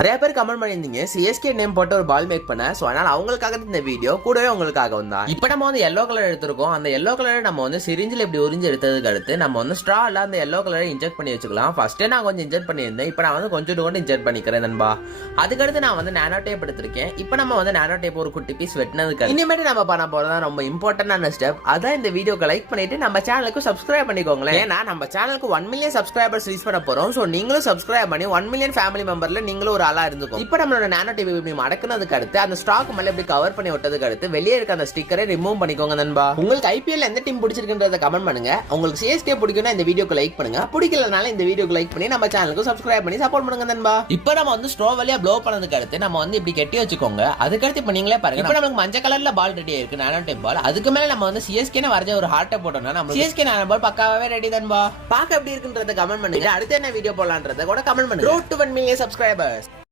நிறைய பேர் கமெண்ட் பண்ணியிருந்தீங்க சிஎஸ்கே நேம் போட்டு ஒரு பால் மேக் பண்ண. ஸோ அதனால அவங்களுக்காக இந்த வீடியோ கூடவே உங்களுக்காக வந்தா. இப்போ நம்ம வந்து எல்லோ கலர் எடுத்திருக்கோம். அந்த எல்லோ கலரை நம்ம வந்து சிரிஞ்சில் இப்படி உறிஞ்சு எடுத்ததுக்கு அடுத்து நம்ம வந்து ஸ்ட்ரால அந்த எல்லோ கலரை இன்ஜெக்ட் பண்ணி வச்சுக்கலாம். ஃபர்ஸ்டே நான் கொஞ்சம் இன்ஜெக்ட் பண்ணியிருந்தேன். இப்போ நான் வந்து கொஞ்சம் கூட இன்ஜெக்ட் பண்ணிக்கிறேன் நண்பா. அதுக்கடுத்து நான் வந்து நானோ டேப் எடுத்திருக்கேன். இப்போ நம்ம வந்து நானோ டேப் ஒரு குட்டி பீஸ் வெட்டினதுக்கு இனிமேட்டு நம்ம பண்ண போறதா ரொம்ப இம்பார்ட்டன்டான ஸ்டெப். அதான் இந்த வீடியோக்கு லைக் பண்ணிட்டு நம்ம சேனலுக்கு சப்ஸ்கிரைப் பண்ணிக்கோங்களேன். ஏன்னா நம்ம சேனலுக்கு 1 மில்லியன் சப்ஸ்கிரைபர்ஸ் ரீச் பண்ண போறோம். ஸோ நீங்களும் சப்ஸ்கிரைப் பண்ணி 1 மில்லியன் ஃபேமிலி மெம்பர்ல நீங்களும் ஒரு ஆளா இருந்துக்கும். இப்போ நம்மளோட நானோ டேப் இப்படி மடக்குனதுக்கு அடுத்து அந்த ஸ்டாக் மேல இப்படி கவர் பண்ணி விட்டதுக்கு அடுத்து வெளியே இருக்க அந்த ஸ்டிக்கரை ரிமூவ் பண்ணிக்கோங்க நண்பா. உங்களுக்கு ஐபிஎல் எந்த டீம் பிடிச்சிருக்குன்றத கமெண்ட் பண்ணுங்க. உங்களுக்கு சிஎஸ்கே பிடிக்கும்னா இந்த வீடியோக்கு லைக் பண்ணுங்க. பிடிக்கலனால இந்த வீடியோக்கு லைக் பண்ணி நம்ம சேனலுக்கு சப்ஸ்கிரைப் பண்ணி சப்போர்ட் பண்ணுங்க நண்பா. இப்போ நம்ம வந்து ஸ்ட்ரோ வழியா ப்ளோ பண்ணதுக்கு அடுத்து நம்ம வந்து இப்படி கட்டி வச்சுக்கோங்க. அதுக்கடுத்து இப்போ நீங்களே பாருங்க. இப்போ நமக்கு மஞ்சள் கலர்ல பால் ரெடி இருக்கு நானோ டேப் பால். அதுக்கு மேல நம்ம வந்து சிஎஸ்கே வரைஞ்ச ஒரு ஹார்ட்டை போட்டோம்னா நம்ம சிஎஸ்கே நானோ பால் பக்காவே ரெடி நண்பா. பாக்க எப்படி இருக்குன்றத கமெண்ட் பண்ணுங்க. அடுத்து என்ன வீடியோ போடலான்றத கூட கமெண்ட் பண்ணுங்க. Road to 1 million subscribers.